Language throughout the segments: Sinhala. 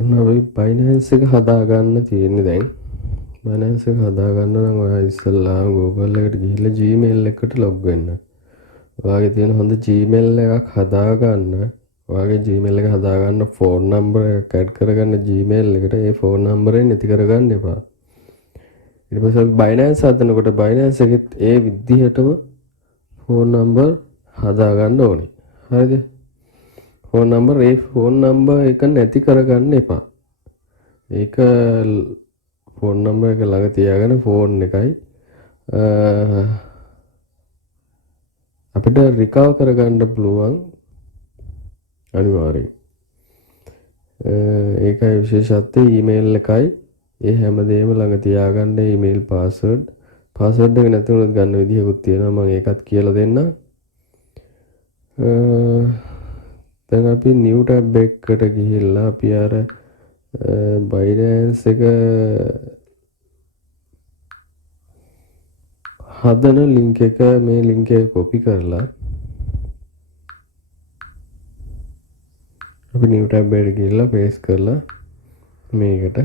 ඔන්න අපි බයිනෑන්ස් එක හදාගන්න තියෙන්නේ දැන්. බයිනෑන්ස් එක හදාගන්න නම් ඔයා ඉස්සෙල්ලා Google එකට ගිහිල්ලා Gmail එකට log වෙන්න. ඔයාගේ තියෙන හොඳ Gmail එකක් හදාගන්න. ඔයාගේ Gmail එක හදාගන්න ෆෝන් නම්බර් එකක් ඇඩ් කරගන්න Gmail එකට. ඒ ෆෝන් නම්බරේ නැති කරගන්න එපා. ඊට පස්සේ අපි බයිනෑන්ස් හදනකොට බයිනෑන්ස් එකෙත් ඒ විදිහටම ෆෝන් නම්බර් හදාගන්න ඕනේ. හරිද? ෆෝන් නම්බර් එක නැති කරගන්න එපා. ඒක ෆෝන් නම්බර් එක ළඟ තියාගෙන ෆෝන් එකයි අපිට රිකවර් කරගන්න පුළුවන් අනිවාර්යෙන්. ඒකයි විශේෂත්වය ඊමේල් එකයි ඒ හැමදේම ළඟ තියාගන්න ඊමේල් පාස්වර්ඩ් එක නැති වුණොත් ගන්න විදිහකුත් තියෙනවා මම ඒකත් කියලා දෙන්නම්. දැන් අපි new tab එකකට ගිහිල්ලා අපි අර බයිනෑන්ස් එක හදන ලින්ක් එක මේ ලින්ක් එක කොපි කරලා අපි new tab එකට ගිහිල්ලා paste කරලා මේකට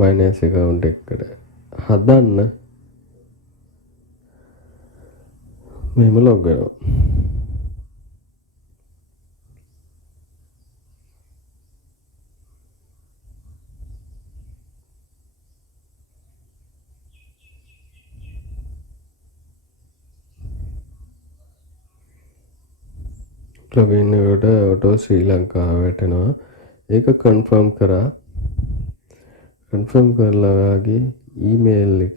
බයිනෑන්ස් account එකකට හදන්න මෙහෙම log වෙනවා. ලොගින් එකට ඔටෝ ශ්‍රී ලංකාව වැටෙනවා. ඒක කන්ෆර්ම් කරා. කන්ෆර්ම් කරලා ඔයාගේ ඊමේල් එක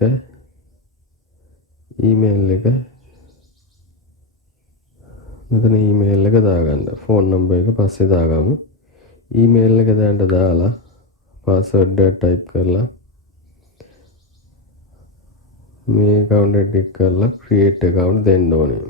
මෙතන ඊමේල් එක දාගන්න. ෆෝන් නම්බර් එක පස්සේ දාගමු. ඊමේල් එක දැන්ට දාලා පාස්වර්ඩ් එක ටයිප් කරලා මේ account එක ටික් කරලා create account දෙන්න ඕනේ.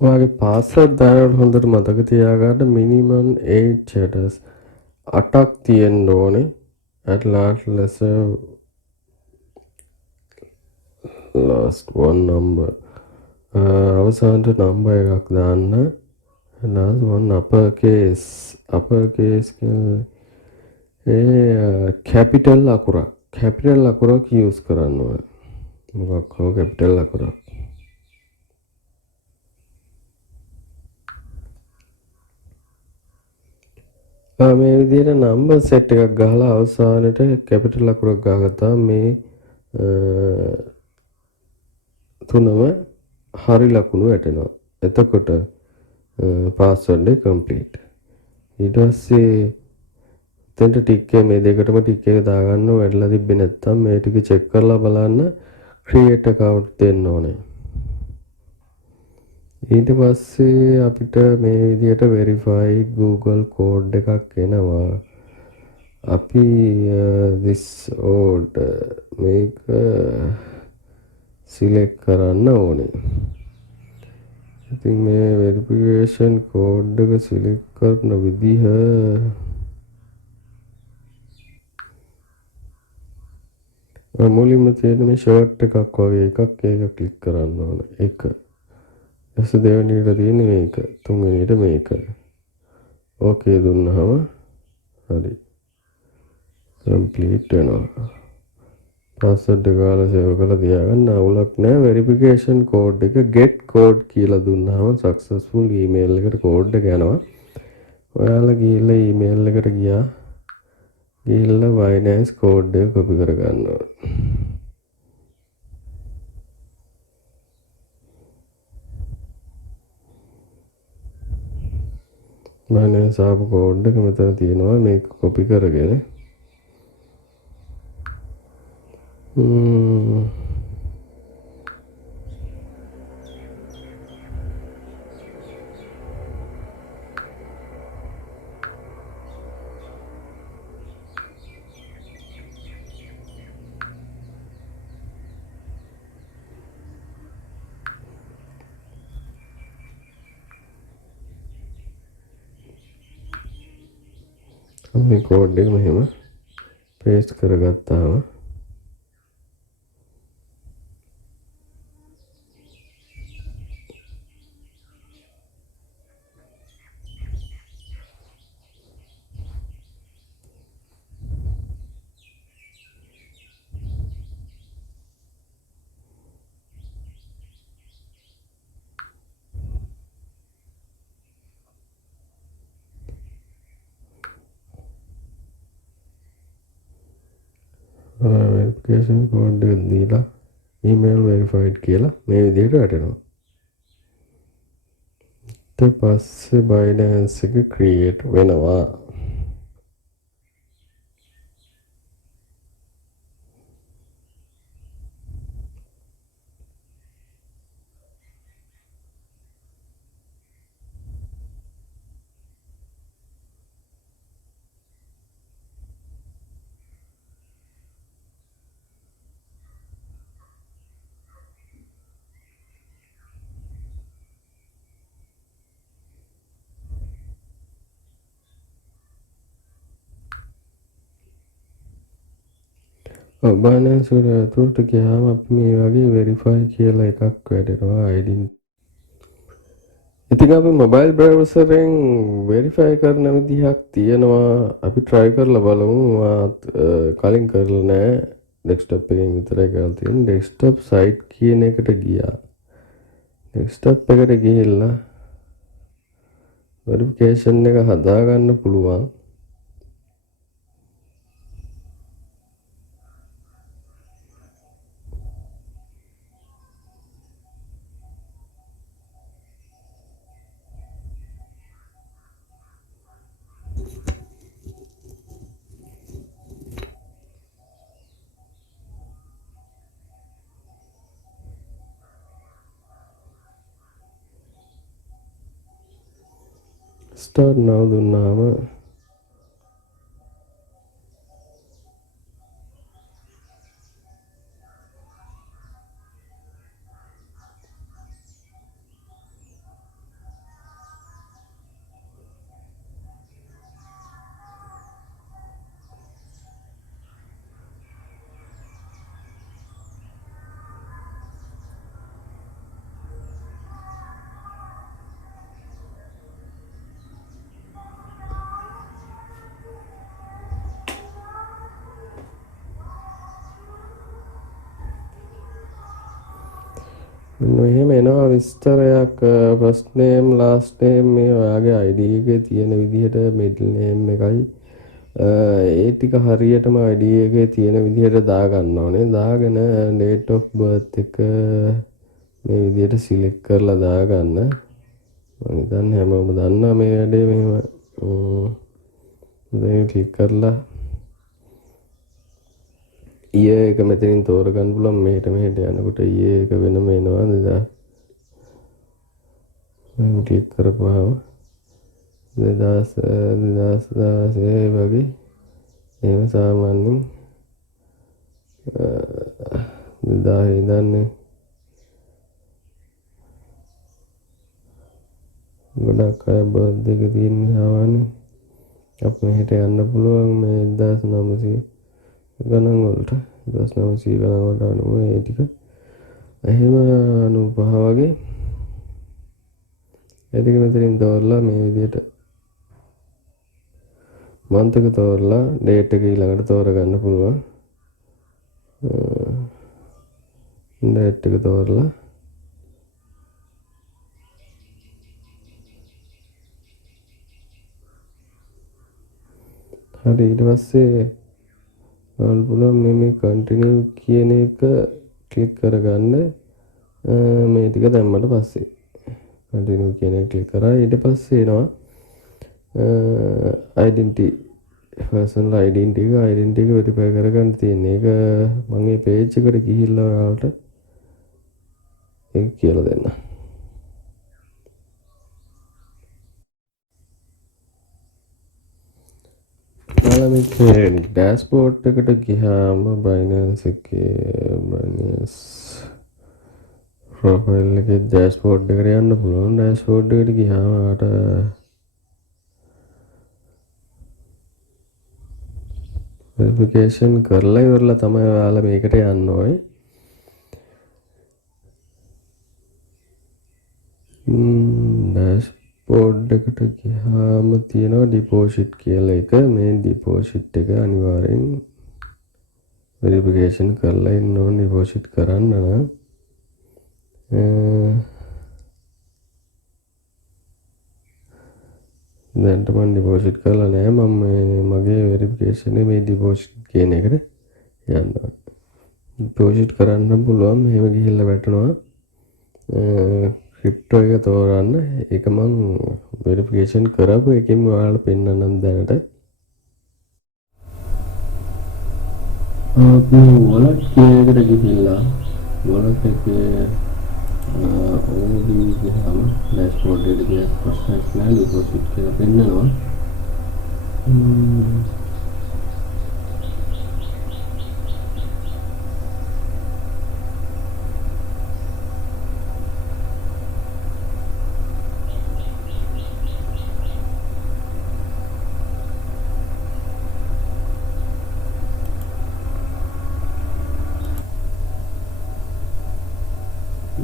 ඔයාගේ පාස්වර්ඩ් දානකොට හොඳට මතක තියාගන්න minimum 8 characters 8ක් තියෙන්න ඕනේ. at last one number අවසානට නම්බර් එකක් දාන්න. last one upper case capital අකුරක් යූස් කරන්න ඕනේ. මොකක් හෝ කැපිටල් අකුරක්. මේ විදිහට නම්බර් සෙට් එකක් ගහලා අවසානට කැපිටල් අකුරක් ගහගත්තා මේ තුනම හරි ලකුණු වැටෙනවා. එතකොට පාස්වර්ඩ් එක කම්ප්ලීට්. ඊට පස්සේ එතෙන්ට ටික් එක මේ දෙකටම ටික් එක දාගන්න වැටලා තිබ්බේ නැත්නම් මේ ටික චෙක් කරලා බලන්න create account දෙන්න ඕනේ. ඊට පස්සේ අපිට මේ විදිහට verify Google code එකක් එනවා. අපි this order මේක select කරන්න ඕනේ. ඉතින් මේ verification code එක select කරන විදිහ මුලින්ම තියෙන මේ ෂර්ට් එකක් වගේ එකක් ඒක ක්ලික් කරන්න ඕන. එක. ඊට දෙවෙනියට තියෙන මේක. තුන්වෙනියට මේක. ඕකේ දුන්නාම හරි. කම්ප්ලීට් වෙනවා. පාස්වර්ඩ් එක ගාලා සේව් කරලා තියාගන්න අවුලක් නැහැ. වෙරිෆිකේෂන් කෝඩ් එක get code කියලා දුන්නාම සක්සස්ෆුල් ඊමේල් එකට කෝඩ් එක යනවා. ඔයාලා ගිහිල්ලා ඊමේල් එකට ගිහිල්ලා බයිනෑන්ස් කෝඩ් එක කොපි කරගන්න ඕනේ. බයිනෑන්ස් ආපු කෝඩ් එක මෙතන තියෙනවා. මේක කොපි කරගෙන මේ කෝඩ් එක මෙහෙම පේස්ට් කරගත්තාම වෙරිෆිකේෂන් කෝඩ් එක දීලා ඊමේල් වෙරිෆයිඩ් කියලා මේ විදිහට වැටෙනවා. ඊට පස්සේ Binance එක ක්‍රියේට් වෙනවා. Binance වල ඇතුළට ගියාම අපි මේ වගේ වෙරිෆයි කියලා එකක් වැටෙනවා identity. ඉතින් අපි මොබයිල් බ්‍රවුසරෙන් වෙරිෆයි කරන විදිහක් තියෙනවා. අපි try කරලා බලමු. කලින් කරලා නැහැ. desktop එකෙන් විතරයි කරලා තියෙන්නේ. desktop site කියන එකට ගියා. desktop එකට ගිහිල්ලා verification එක හදා ගන්න පුළුවන්. start now දුන්නාම මෙහෙම එනවා විස්තරයක්. first name last name මේ ඔයාගේ ID එකේ තියෙන විදිහට middle name එකයි ඒ ටික හරියටම ID එකේ තියෙන විදිහට දාගන්න ඕනේ. දාගෙන date of birth එක මේ විදිහට select කරලා දාගන්න. මම හිතන්නේ හැමෝම දන්නා මේ වැඩේ. මෙහෙම දැන් ක්ලික් කරලා ඊයේ එක මෙතනින් තෝරගන්න පුළුවන්. මෙහෙට යනකොට ඊයේ එක වෙනම එනවා. මම ක්ලික් කරපුවාම 2016 වගේ එහෙම සාමාන්‍යයෙන් 2000 ඉඳන් ගොඩක් අය බර්ත්ඩේ එක තියෙන සාමාන්‍යයෙන් අපිට මෙහෙට යන්න පුළුවන්. මේ 1900 ගණන් වලට 1900 ගණන් වලට අනුව ඒ ටික එහෙම 95 වගේ ඒ ටික මෙතනින් තෝරලා මේ විදිහට month එක තෝරලා date එක ඊළඟට තෝරගන්න පුළුවන්. date එක තෝරලා හරි ඊට පස්සේ ඔයාලට පුළුවන් මේ continue කියන එක ක්ලික් කරගන්න. මේ ටික දැම්මට පස්සේ continue කියන එක ක්ලික් කරා. ඊට පස්සේ එනවා identity personal identity එක verify කරගන්න තියෙන එක. මම මේ page එකට ගිහිල්ලා ඔයාලට ඒක කියලා දෙන්න. මේ ඩෑෂ්බෝඩ් එකට ගියාම Binance එකේ ප්‍රොෆයිල් එකේ ඩෑෂ්බෝඩ් එකට යන්න පුළුවන්. ඩෑෂ්බෝඩ් එකට ගියාම ආට වෙරිෆිකේෂන් කරලා ඉවරලා තමයි ඔයාලා මේකට යන්න ඕනේ. ඩෑෂ්බෝඩ් එකට ගියාම තියෙනවා ඩිපෝසිට් කියලා එක. මේ ඩිපෝසිට් එක අනිවාර්යෙන් වෙරිෆිකේෂන් කරලා ඉන්න ඕනේ ඩිපෝසිට් කරන්න නම්. දැන්ට මම ඩිපෝසිට් කරලා නැහැ. මම මගේ වෙරිෆිකේෂන් එක මේ ඩිපෝසිට් කියන එකට යන්න ඕනේ. ඩිපෝසිට් කරන්න පුළුවන්. මෙහෙම ගිහිල්ලා වැටෙනවා. ක්‍රිප්ටෝ එක තෝරන්න. ඒක මම වෙරිෆිකේෂන් කරපු එකකින් ඔයාලට පෙන්නන්නම් දැනට. අපි වොලට් කියන එකට ගිහිල්ලා වොලට් එකේ ඕවර්විව් ගියාම ඩෑෂ්බෝඩ් එකට ගියා ප්‍රශ්නයක් නෑ. ඩිපෝසිට් කියලා පෙන්නනවා.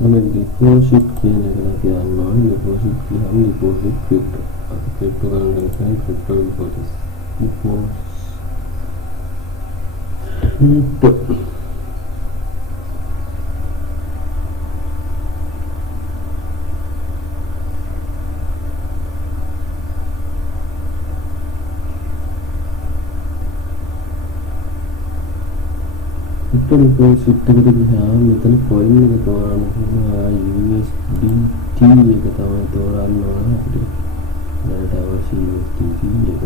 हमें डिपॉजिट किए जाएगा या नॉन डिपॉजिट की हम डिपॉजिट क्रिप्टो अब क्रिप्टो का नाम है क्रिप्टो डिपॉजिट क्रिप्टो डिपॉजिट එකට ගියාම මෙතන coin එක තෝරන්න පුළුවන්. USDT එක තමයි තෝරන්න ඕන අපිට. දැනට අවශ්‍ය USDT එක.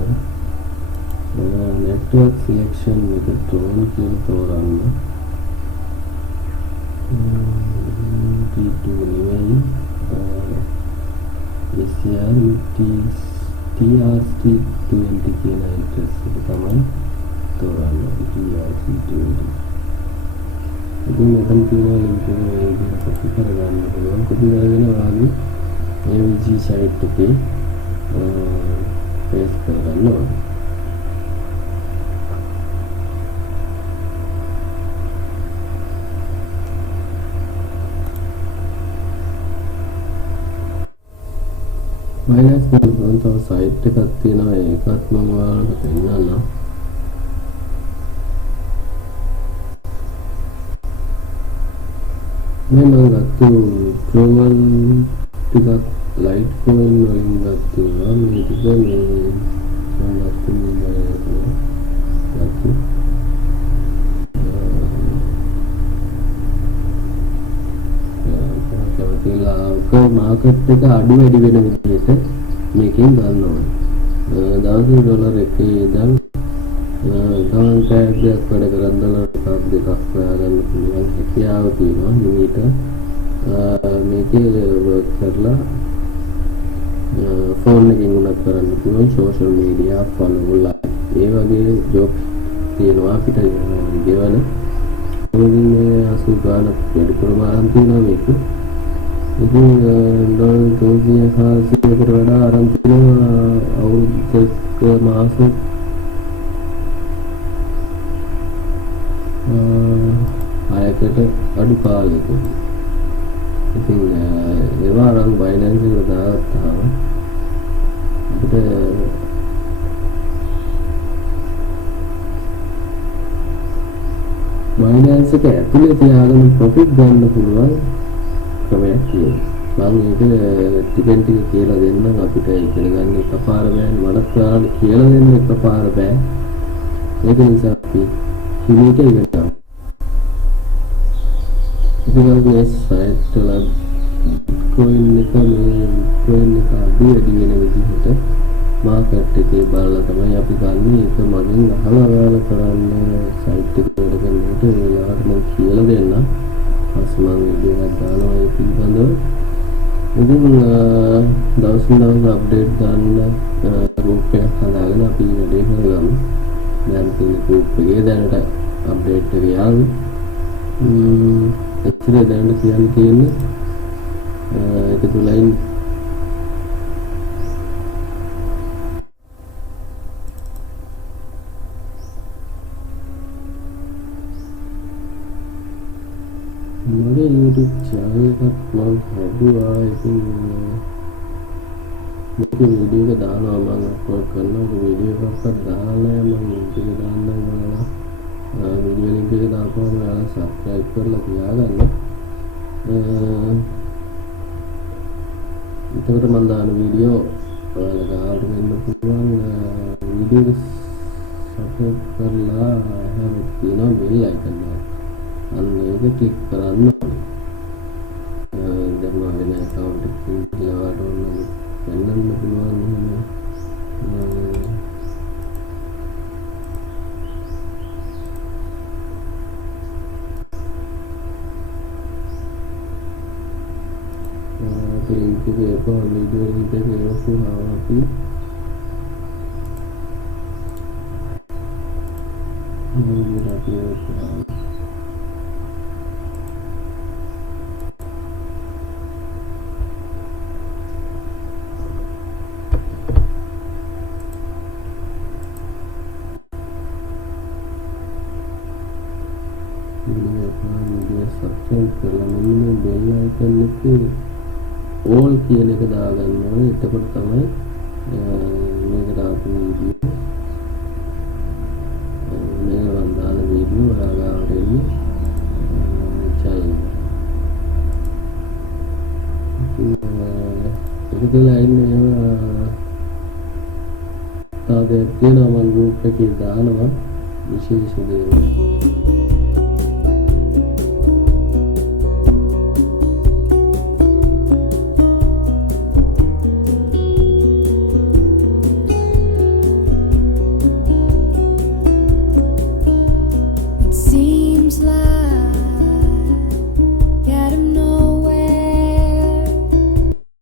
network selection එක drone කියන තෝරන්න. T2 නෙවෙයි. TRC20 කියන address එක තමයි තෝරන්න. TRC20 ඉතින් මෙතන තියෙන ලින්ක් එක කොපි කරගන්න පුළුවන්. කොපි කරගෙන ඔයාගේ AVG සයිට් එකේ පේස්ට් කරගන්න ඕනේ. Binance වල තව සයිට් එකක් තියෙනවා. ඒකත් මම ඔයාලට පෙන්නන්නම්. मैं गत्तु ट्रोवल टिका लाइट कोइन वलिන් गत्तु මේ ටික මේ මම ගත්තු මාකට් එක අඩු වැඩි වෙන විදිහට මේකෙන් ගන්න ඕනේ. දවසේ ඩොලර් එකේ ඉඳන් තවන් ටැග් එකක් වැඩ කරන් ඩොලර් එකක් දෙකක් හොයාගන්න පුළුවන් හැකියාව තියෙනවා. නිමීට මේකේ වර්ක් කරලා ෆෝන් එකකින් උනත් කරන්න පුළුවන්. සෝෂල් මීඩියා ෆලෝ ලයික් ඒ වගේ ජොබ් තියෙනවා අපිට ගෙවන. මොකද මේ 80 ගානක් වැඩිපුරම ආරම්භ තියෙනවා මේක. ඉතින් ඩොලර් 240කට වඩා ආරම්භ තියෙනවා අවුරුද්දක මාසෙක ආයකට අඩු කාලයක. ඉතින් ඒවා නම් Binance එකට දාගත්තාම අපිට Binance එක ඇතුලේ තියාගෙන ප්‍රොෆිට් ගන්න පුළුවන් ක්‍රමයක් තියෙනවා. මම ඒක ටිකෙන් ටික කියලා දෙන්නම්. අපිට ඉගෙන ගන්න එකපාර බෑ. මනස් ඔයාලට කියලා දෙන්න එකපාර බෑ. ඒක නිසා අපි හිමීට ඉගෙන ගන්න. ඉතින් මේ සයිට් වල Bitcoin එක අඩු වැඩි වෙන විදිහට මාකට් එකේ බලලා තමයි අපි ගන්න. ඒක මගෙන් අහලා ඔයාලා කරන්න සයිට් එක වැඩ කරනකොට ඒලාට මම කියලා දෙන්නම්. පස්සේ මම වීඩියෝ එකක් දානවා ඒ පිළිබඳව. ඉතින් දවසින් දවස අප්ඩේට් ගන්න ගෲප් එකක් හදාගෙන අපි වැඩේ කරගමු. දැන් තියෙන ගෲප් එකේ දැනට අප්ඩේට් එක යන්නේ. එච්චර දැනට කියන්න තියෙන්නේ ඒක තුලයි මගේ YouTube channel එකක් මම හැදුවා. ඉතින් මේක වීඩියෝ එක දානවා මම අප්ලෝඩ් කරනවා. ඒක වීඩියෝ එකක්වත් දාලා නැහැ මම link එක දාන්නම් ඔයාලා. වීඩියෝ link එක දාපුවම ඔයාලා subscribe කරලා තියාගන්න. එතකොට මම දාන වීඩියෝ ඔයාලා ගාවට වෙන්න පුළුවන්. වීඩියෝ එක subscribe කරලා හැමෝම තියෙනවා bell icon එක. අන්න ඒක ක්ලික් කරන්න ඕනේ. දැන් මම වෙන account එකකින් ගිහලා ඕනනම් වෙන්නන්න පුළුවන් එහෙම. link එක එපා වීඩියෝ link එක එවපුවාම අපි subscribe කරලා මෙන්න මේ bell icon එකේ all කියන එක දාගන්න ඕනේ. එතකොට තමයි මේකට ආපු වීඩියෝ මේක මම දාන වීඩියෝ ඔයාලට එන්නේ channel එක. ඒක දෙලා ඉන්නේ තව දෙයක් තියෙනවා මම group එකේ දානවා විශේෂ දේවල්.